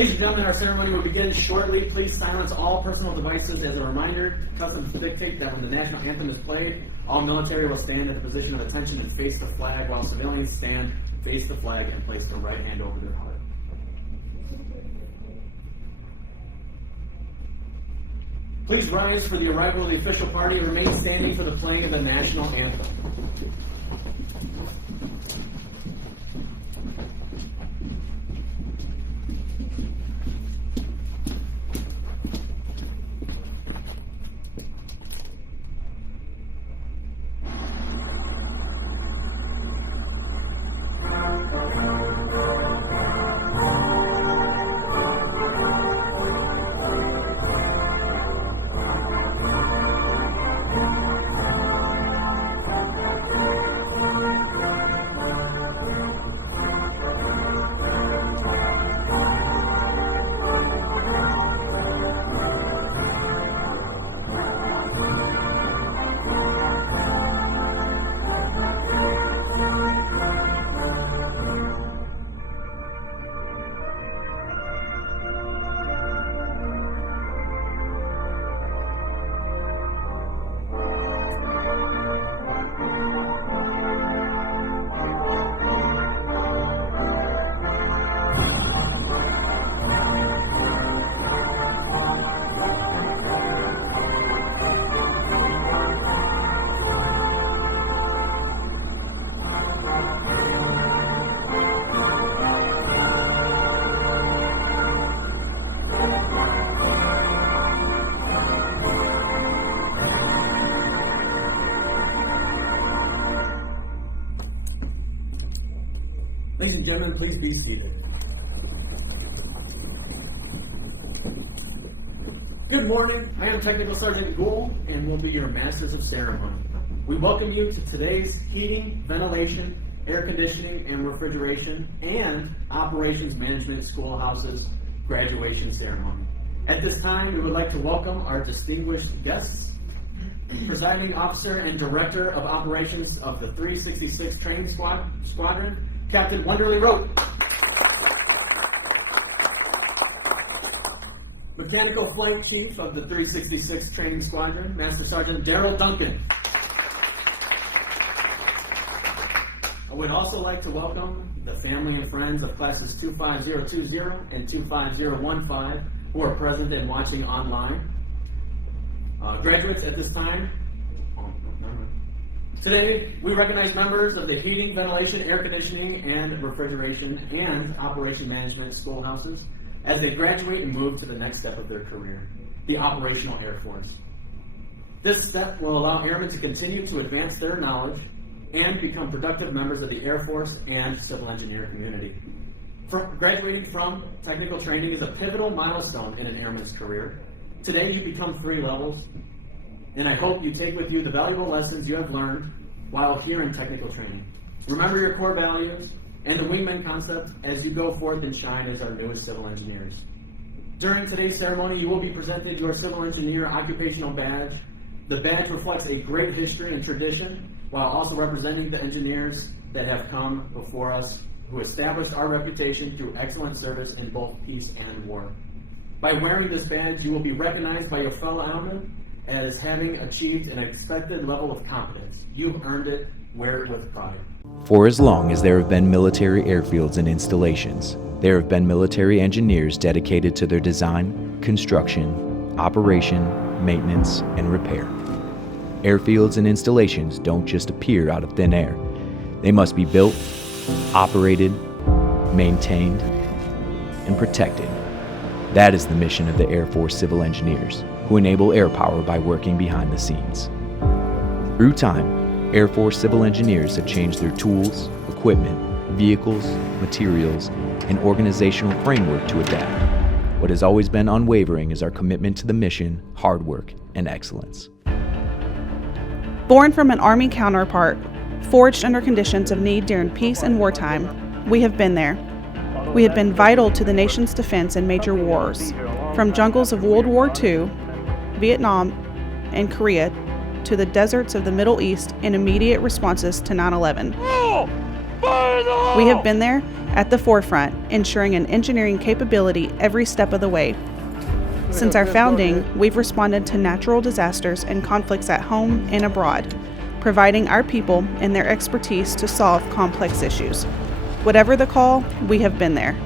Ladies and gentlemen, our ceremony will begin shortly. Please silence all personal devices. As a reminder, customs dictate that when the national anthem is played, all military will stand at the position of attention and face the flag, while civilians stand, face the flag, and place their right hand over their heart. Please rise for the arrival of the official party and remain standing for the playing of the national anthem. Ladies and gentlemen, please be seated. Good morning. I am Technical Sergeant Gould and will be your Masters of Ceremony. We welcome you to today's heating, ventilation, air conditioning, and refrigeration, and operations management schoolhouse's graduation ceremony. At this time, we would like to welcome our distinguished guests, Presiding Officer and Director of Operations of the 366 Training Squadron, Captain Wonderly Rote. Mechanical Flight Chief of the 366 Training Squadron, Master Sergeant Daryl Duncan. I would also like to welcome the family and friends of classes 25020 and 25015 who are present and watching online. Graduates at this time, today, we recognize members of the heating, ventilation, air conditioning, and refrigeration and operation management schoolhouses as they graduate and move to the next step of their career, the Operational Air Force. This step will allow airmen to continue to advance their knowledge and become productive members of the Air Force and civil engineer community. Graduating from technical training is a pivotal milestone in an airman's career. Today, you become 3 levels, and I hope you take with you the valuable lessons you have learned while here in technical training. Remember your core values and the wingman concept as you go forth and shine as our newest civil engineers. During today's ceremony, you will be presented your civil engineer occupational badge. The badge reflects a great history and tradition while also representing the engineers that have come before us who established our reputation through excellent service in both peace and war. By wearing this badge, you will be recognized by your fellow airmen as having achieved an expected level of competence. You've earned it. Wear it with pride. For as long as there have been military airfields and installations, there have been military engineers dedicated to their design, construction, operation, maintenance, and repair. Airfields and installations don't just appear out of thin air. They must be built, operated, maintained, and protected. That is the mission of the Air Force Civil Engineers, who enable air power by working behind the scenes. Through time, Air Force Civil Engineers have changed their tools, equipment, vehicles, materials, and organizational framework to adapt. What has always been unwavering is our commitment to the mission, hard work, and excellence. Born from an Army counterpart, forged under conditions of need during peace and wartime, we have been there. We have been vital to the nation's defense in major wars, from jungles of World War II, Vietnam, and Korea, to the deserts of the Middle East in immediate responses to 9/11. We have been there at the forefront, ensuring an engineering capability every step of the way. Since our founding, we've responded to natural disasters and conflicts at home and abroad, providing our people and their expertise to solve complex issues. Whatever the call, we have been there.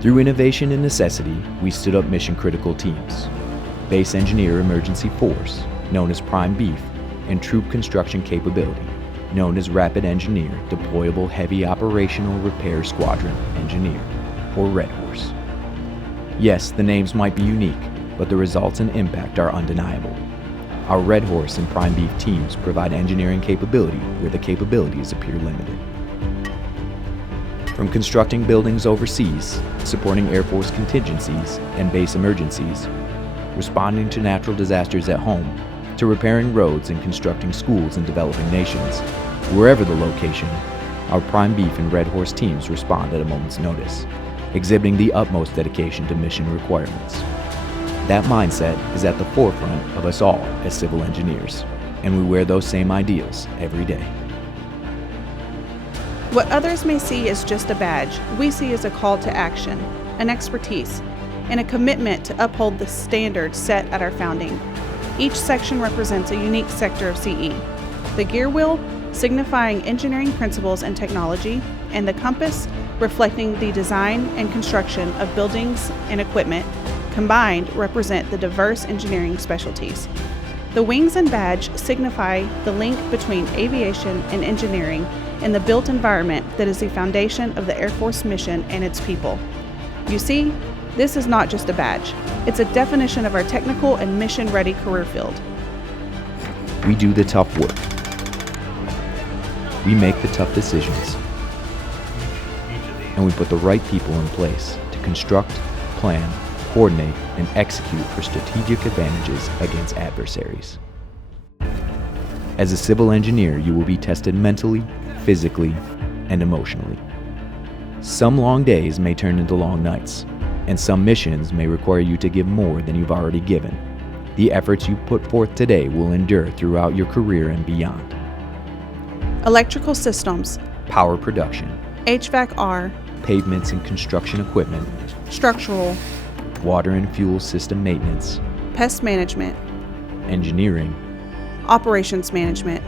Through innovation and necessity, we stood up mission-critical teams. Base Engineer Emergency Force, known as Prime Beef, and Troop Construction Capability, known as Rapid Engineer Deployable Heavy Operational Repair Squadron Engineer, or Red Horse. Yes, the names might be unique, but the results and impact are undeniable. Our Red Horse and Prime Beef teams provide engineering capability where the capabilities appear limited. From constructing buildings overseas, supporting Air Force contingencies and base emergencies, responding to natural disasters at home, to repairing roads and constructing schools in developing nations, wherever the location, our Prime Beef and Red Horse teams respond at a moment's notice, exhibiting the utmost dedication to mission requirements. That mindset is at the forefront of us all as civil engineers, and we wear those same ideals every day. What others may see as just a badge, we see as a call to action, an expertise, and a commitment to uphold the standards set at our founding. Each section represents a unique sector of CE. The gear wheel, signifying engineering principles and technology, and the compass, reflecting the design and construction of buildings and equipment, combined represent the diverse engineering specialties. The wings and badge signify the link between aviation and engineering and the built environment that is the foundation of the Air Force mission and its people. You see, this is not just a badge. It's a definition of our technical and mission-ready career field. We do the tough work. We make the tough decisions. And we put the right people in place to construct, plan, coordinate, and execute for strategic advantages against adversaries. As a civil engineer, you will be tested mentally, physically, and emotionally. Some long days may turn into long nights, and some missions may require you to give more than you've already given. The efforts you put forth today will endure throughout your career and beyond. Electrical systems, Power production, HVAC-R, pavements and construction equipment, structural, water and fuel system maintenance, pest management, engineering, operations management,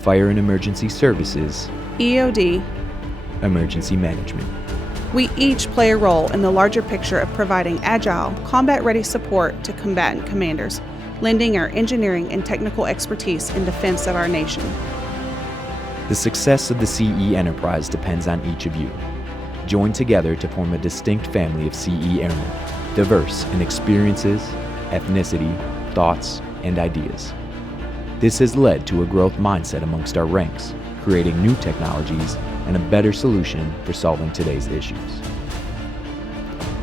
fire and emergency services, EOD. emergency management. We each play a role in the larger picture of providing agile, combat-ready support to combatant commanders, lending our engineering and technical expertise in defense of our nation. The success of the CE enterprise depends on each of you. Join together to form a distinct family of CE airmen, diverse in experiences, ethnicity, thoughts, and ideas. This has led to a growth mindset amongst our ranks, creating new technologies and a better solution for solving today's issues.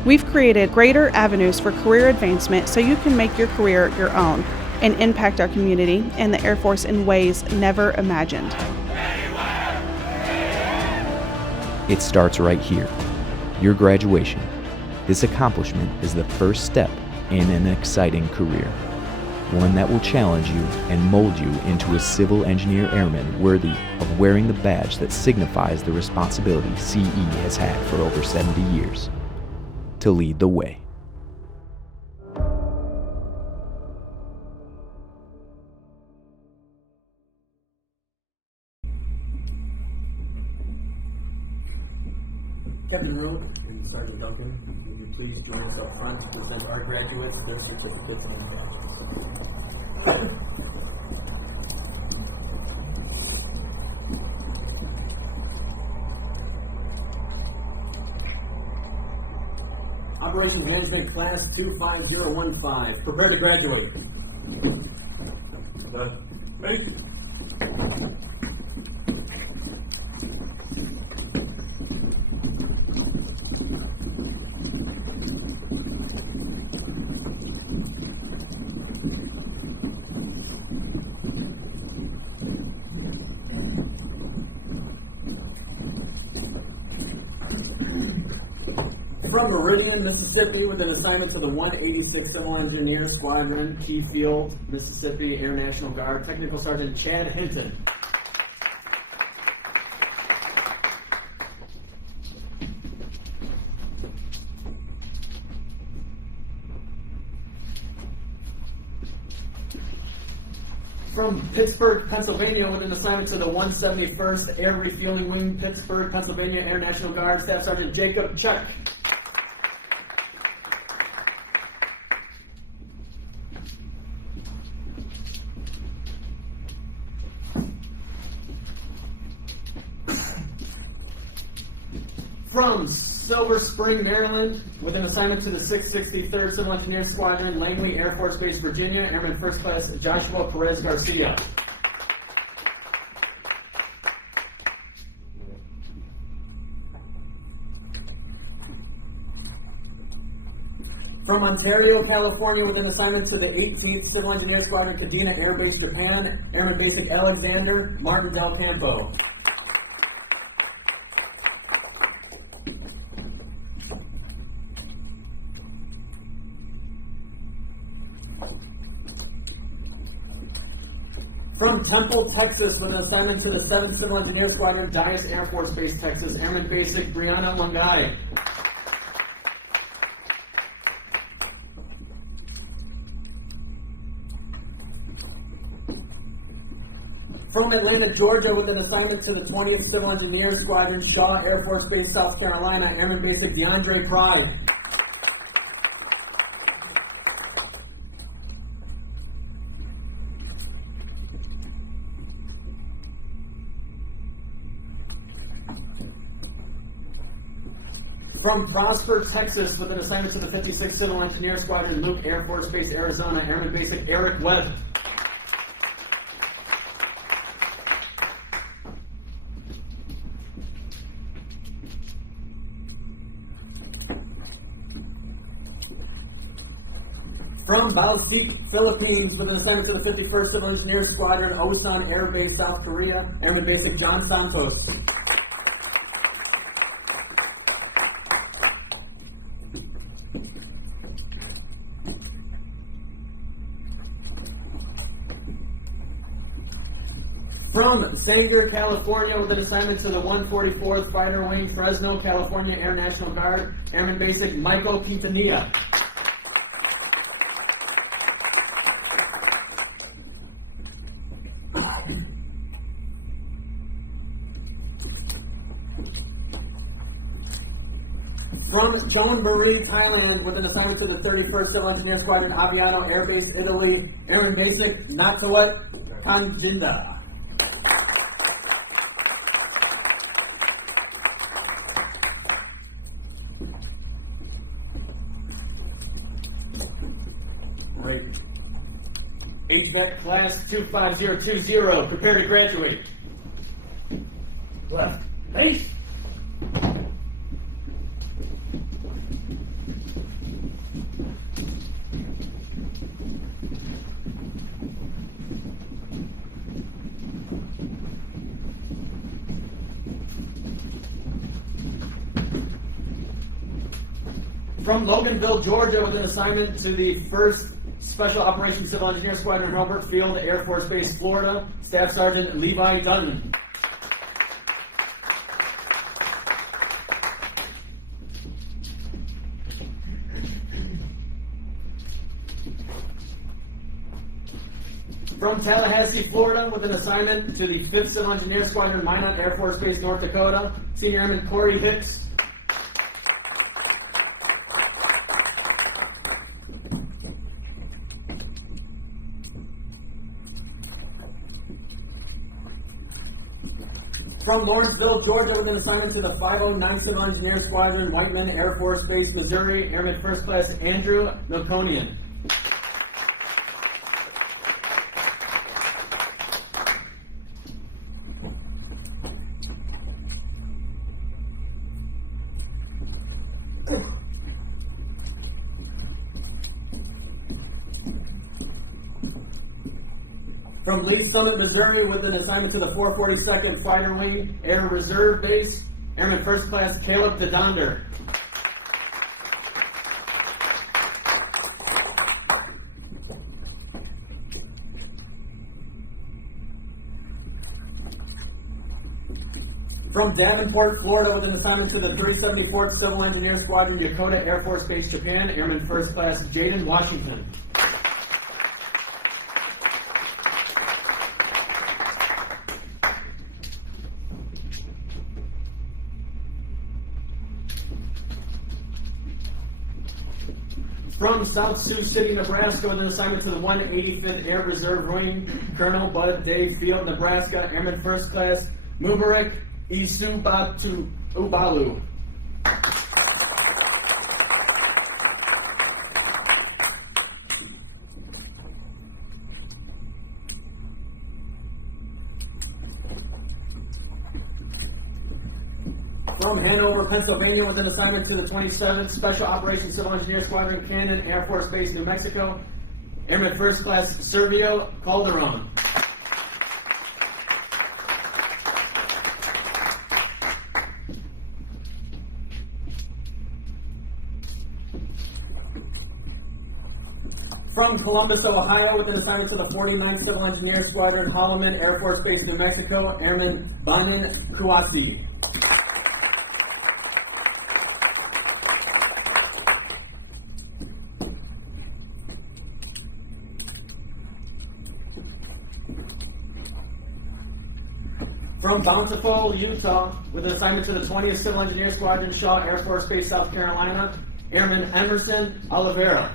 We've created greater avenues for career advancement so you can make your career your own and impact our community and the Air Force in ways never imagined. It starts right here, your graduation. This accomplishment is the first step in an exciting career, one that will challenge you and mold you into a civil engineer airman worthy of wearing the badge that signifies the responsibility CE has had for over 70 years, to lead the way. Captain Rowe and Sergeant Duncan, would you please join us up front to present our graduates their certificates and badges. Operations Management Class 25015, prepare to graduate. From Meridian, Mississippi, with an assignment to the 186 Civil Engineer Squadron, Keyfield, Mississippi, Air National Guard, Technical Sergeant Chad Hinton. From Pittsburgh, Pennsylvania, with an assignment to the 171st Air Refueling Wing, Pittsburgh, Pennsylvania, Air National Guard, Staff Sergeant Jacob Chuck. From Silver Spring, Maryland, with an assignment to the 663rd Civil Engineers Squadron, Langley Air Force Base, Virginia, Airman First Class Joshua Perez Garcia. From Ontario, California, with an assignment to the 18th Civil Engineers Squadron, Kadena Air Base, Japan, Airman Basic Alexander Martin Del Campo. From Temple, Texas, with an assignment to the 7th Civil Engineer Squadron, Dias Air Force Base, Texas, Airman Basic Brianna Langai. From Atlanta, Georgia, with an assignment to the 20th Civil Engineer Squadron, Shaw Air Force Base, South Carolina, Airman Basic DeAndre Cry. From Prosper, Texas, with an assignment to the 56th Civil Engineer Squadron, Luke Air Force Base, Arizona, Airman Basic Eric Webb. From Bausik, Philippines, with an assignment to the 51st Civil Engineer Squadron, Osan Air Base, South Korea, Airman Basic John Santos. From Sanger, California, with an assignment to the 144th Fighter Wing, Fresno, California, Air National Guard, Airman Basic Michael Quintanilla. From Chonburi, Thailand, with an assignment to the 31st Civil Engineer Squadron, Aviano Air Base, Italy, Airman Basic Natawat Panjinda. Great. HVAC Class 25020, prepare to graduate. Left. Base. From Loganville, Georgia, with an assignment to the 1st Special Operations Civil Engineer Squadron, Hubert Field, Air Force Base, Florida, Staff Sergeant Levi Dunn. From Tallahassee, Florida, with an assignment to the 5th Civil Engineer Squadron, Minot Air Force Base, North Dakota, Senior Airman Corey Hicks. From Lawrenceville, Georgia, with an assignment to the 509th Civil Engineer Squadron, Whiteman Air Force Base, Missouri, Airman First Class Andrew Milconian. From Lee Summit, Missouri, with an assignment to the 442nd Fighter Wing, Air Reserve Base, Airman First Class Caleb DeDonder. From Davenport, Florida, with an assignment to the 374th Civil Engineer Squadron, Yokota Air Force Base, Japan, Airman First Class Jaden Washington. From South Sioux City, Nebraska, with an assignment to the 185th Air Reserve Wing, Colonel Bud Dave Field, Nebraska, Airman First Class Mubarak Isubatu Ubalu. From Hanover, Pennsylvania, with an assignment to the 27th Special Operations Civil Engineer Squadron, Cannon Air Force Base, New Mexico, Airman First Class Servio Calderon. From Columbus, Ohio, with an assignment to the 49th Civil Engineer Squadron, Holloman Air Force Base, New Mexico, Airman Banin Kuwasi. From Bountiful, Utah, with an assignment to the 20th Civil Engineer Squadron, Shaw Air Force Base, South Carolina, Airman Emerson Oliveira.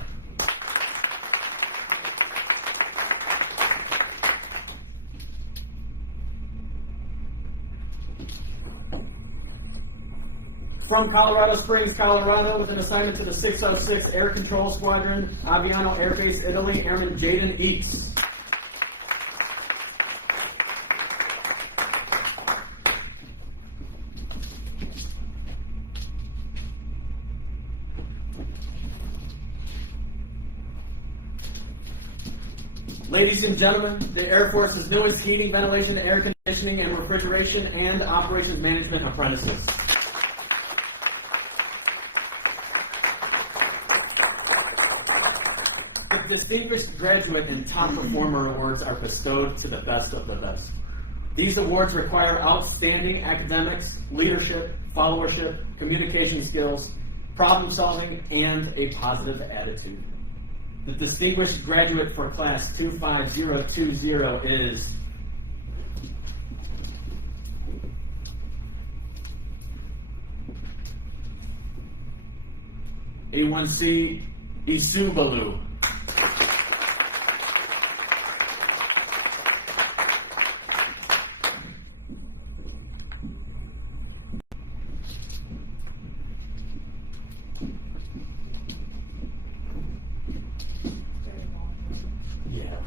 From Colorado Springs, Colorado, with an assignment to the 606 Air Control Squadron, Aviano Air Base, Italy, Airman Jaden Eats. Ladies and gentlemen, the Air Force's newest heating, ventilation, air conditioning, and refrigeration and operations management apprentices. The Distinguished Graduate and Top Performer Awards are bestowed to the best of the best. These awards require outstanding academics, leadership, followership, communication skills, problem solving, and a positive attitude. The Distinguished Graduate for Class 25020 is A1C Isubalu. Yeah.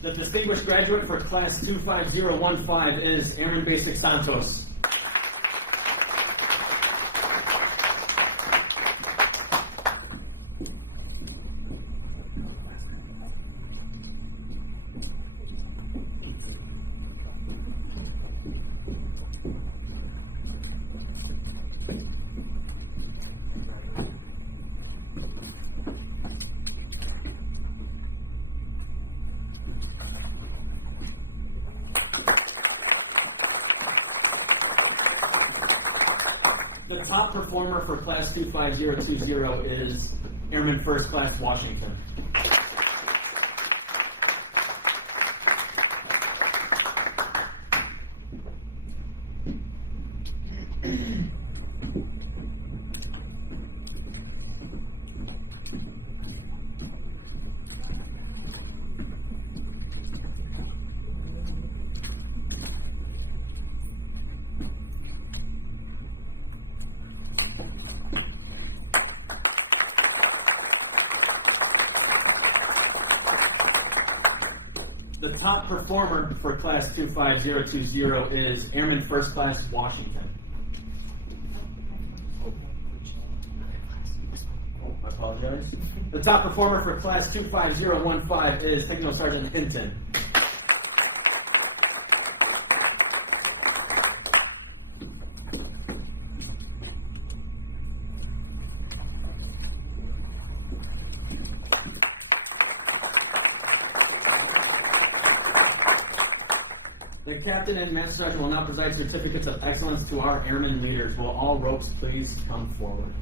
The Distinguished Graduate for Class 25015 is Airman Basic Santos. The top performer for Class 25020 is Airman First Class Washington. The top performer for Class 25020 is Airman First Class Washington. I apologize. The top performer for Class 25015 is Techno Sergeant Hinton. The Captain and Master Sergeant will now present certificates of excellence to our airmen leaders. Will all ropes please come forward?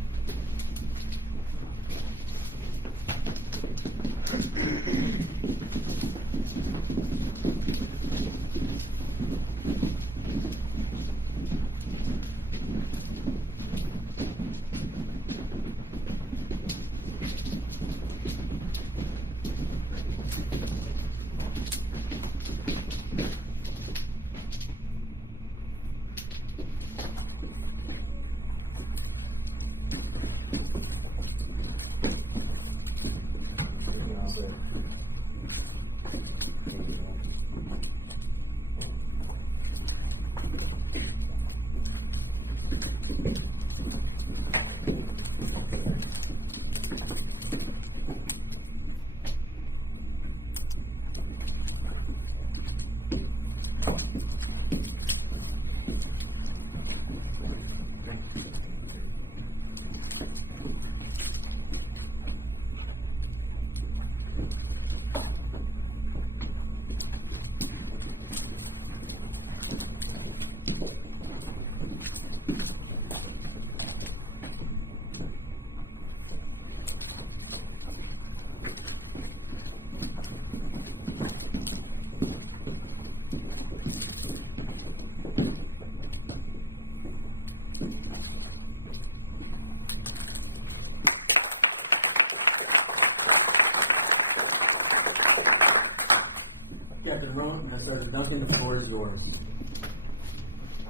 Sergeant Duncan, the floor is yours.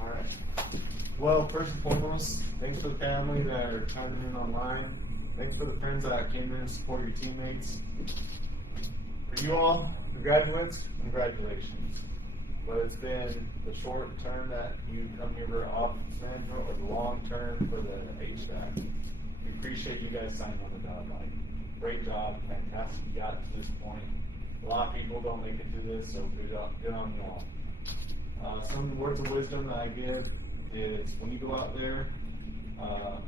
All right. Well, first and foremost, thanks to the family that are chiming in online. Thanks for the friends that came in to support your teammates. For you all, the graduates, congratulations. Whether it's been the short term that you come here for office management or the long term for the HVAC, we appreciate you guys signing on the dotted line. Great job, fantastic you got to this point. A lot of people don't make it to this, so good on you all. Some words of wisdom that I give is when you go out there,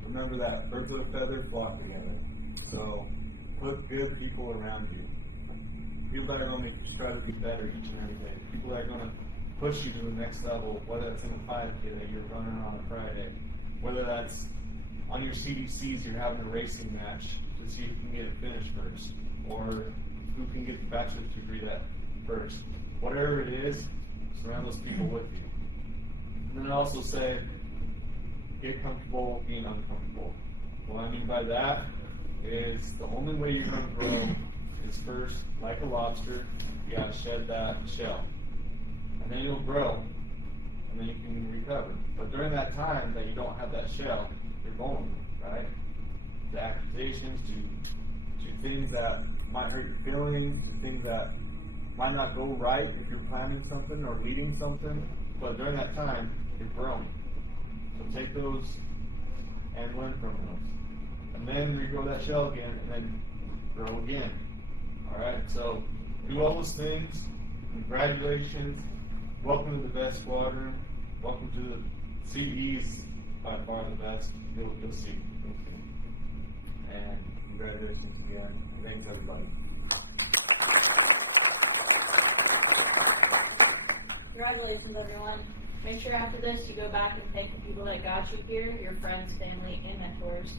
remember that birds of a feather flock together. So put good people around you. People that are going to make you try to be better each and every day. People that are going to push you to the next level, whether that's in a 5K that you're running on a Friday, whether that's on your CDCs you're having a racing match to see who can get it finished first, or who can get the bachelor's degree that first. Whatever it is, surround those people with you. And then I also say, get comfortable being uncomfortable. What I mean by that is the only way you're going to grow is first, like a lobster, you got to shed that shell. And then you'll grow, and then you can recover. But during that time that you don't have that shell, you're vulnerable, right? To accusations, to things that might hurt your feelings, to things that might not go right if you're planning something or leading something. But during that time, you're growing. So take those and learn from those. And then regrow that shell again, and then grow again. Alright, so do all those things. Congratulations. Welcome to the best squadron. Welcome to the CE's by far the best. You'll see. And congratulations again. Thanks everybody. Congratulations, everyone. Make sure after this you go back and thank the people that got you here, your friends, family, and mentors.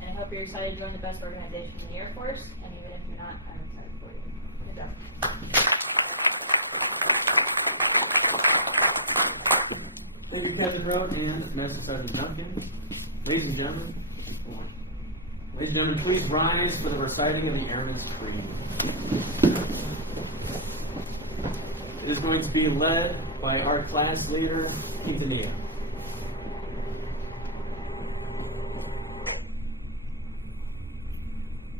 And I hope you're excited to join the best organization in the Air Force. And even if you're not, I'm excited for you. Good job. Thank you, Captain Rowe and Master Sergeant Duncan. Ladies and gentlemen, please rise for the reciting of the Airman's Creed. It is going to be led by our class leader, Quintanilla.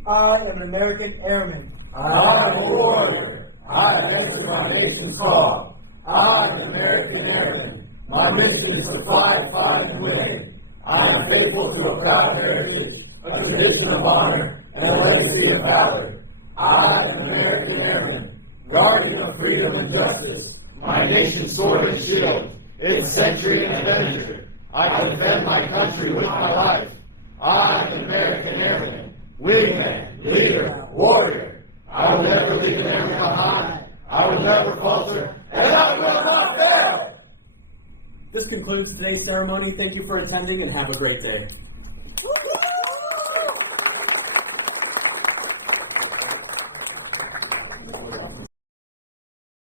I am an American airman. I am a warrior. I am answering my nation's call. I am an American airman. My mission is to fly, fight, and win. I am faithful to a proud heritage, a tradition of honor, and a legacy of valor. I am an American airman, guardian of freedom and justice. My nation's sword and shield, its century and avenger. I defend my country with my life. I am an American airman, wingman, leader, warrior. I will never leave an airman behind. I will never falter, and I will not fail. This concludes today's ceremony. Thank you for attending and have a great day.